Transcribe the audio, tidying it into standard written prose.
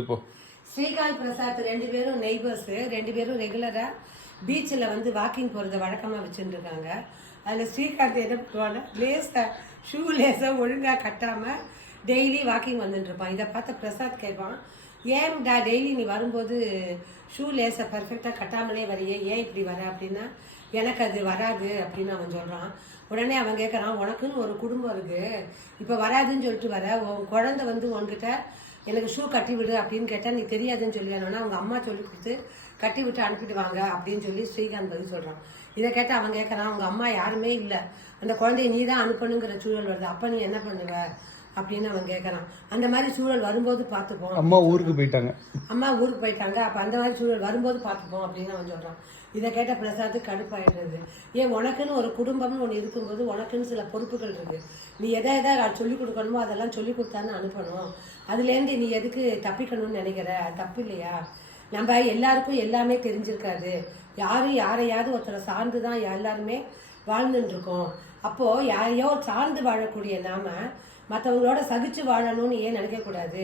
இப்போ ஸ்ரீகாந்த் பிரசாத் ரெண்டு பேரும் நெய்பர்ஸ், ரெண்டு பேரும் ரெகுலரா பீச்சில் வந்து வாக்கிங் போகிறத வழக்கமாக வச்சுட்டு இருக்காங்க. அதில் ஸ்ரீகாந்த் என்ன பண்ணுவான்னா ஷூ லேஸை ஒழுங்காக கட்டாமல் டெய்லி வாக்கிங் வந்துட்டு இருப்பான். இதை பார்த்த பிரசாத் கேட்பான், ஏன்டா டெய்லி நீ வரும்போது ஷூ லேஸை பர்ஃபெக்டாக கட்டாமலே வரையே, ஏன் இப்படி வர அப்படின்னா, எனக்கு அது வராது அப்படின்னு அவன் சொல்கிறான். உடனே அவன் கேட்குறான், உனக்குன்னு ஒரு குடும்பம் இருக்குது, இப்போ வராதுன்னு சொல்லிட்டு வர, உன் குழந்தை வந்து உன்கிட்ட எனக்கு ஷூ கட்டி விடு அப்படின்னு கேட்டால் நீ தெரியாதுன்னு சொல்லியானோன்னா அவங்க அம்மா சொல்லி கொடுத்து கட்டி விட்டு அனுப்பிட்டு வாங்க அப்படின்னு சொல்லி ஸ்ரீகாந்த் பதில் சொல்கிறான். இதை கேட்டால் அவன் கேட்குறான், அவங்க அம்மா யாருமே இல்லை, அந்த குழந்தைய நீ தான் அனுப்பணுங்கிற சூழல் வருது, அப்போ நீ என்ன பண்ணுவ அப்படின்னு அவன் கேட்குறான். அந்த மாதிரி சூழல் வரும்போது பார்த்துப்போம், அம்மா ஊருக்கு போயிட்டாங்க அப்போ அந்த மாதிரி சூழல் வரும்போது பார்த்துப்போம் அப்படின்னு அவன் சொல்கிறான். இதை கேட்ட பிரசாத்து கடுப்பாயிடுறது. ஏன் உனக்குன்னு ஒரு குடும்பம்னு ஒன்று இருக்கும்போது உனக்குன்னு சில பொறுப்புகள் இருக்கு, நீ எதை சொல்லிக் கொடுக்கணுமோ அதெல்லாம் சொல்லி கொடுத்தான்னு அனுப்பணும், அதுலேருந்து நீ எதுக்கு தப்பிக்கணும்னு நினைக்கிற, தப்பு இல்லையா? நம்ம எல்லாருக்கும் எல்லாமே தெரிஞ்சிருக்காது, யாரும் யாரையாவது ஒருத்தரை சார்ந்து தான் எல்லாருமே வாழ்ந்துட்டு இருக்கோம். அப்போது யாரையோ சார்ந்து வாழக்கூடிய நாம மற்றவங்களோட சகிச்சு வாழணும்னு ஏன் நினைக்கக்கூடாது?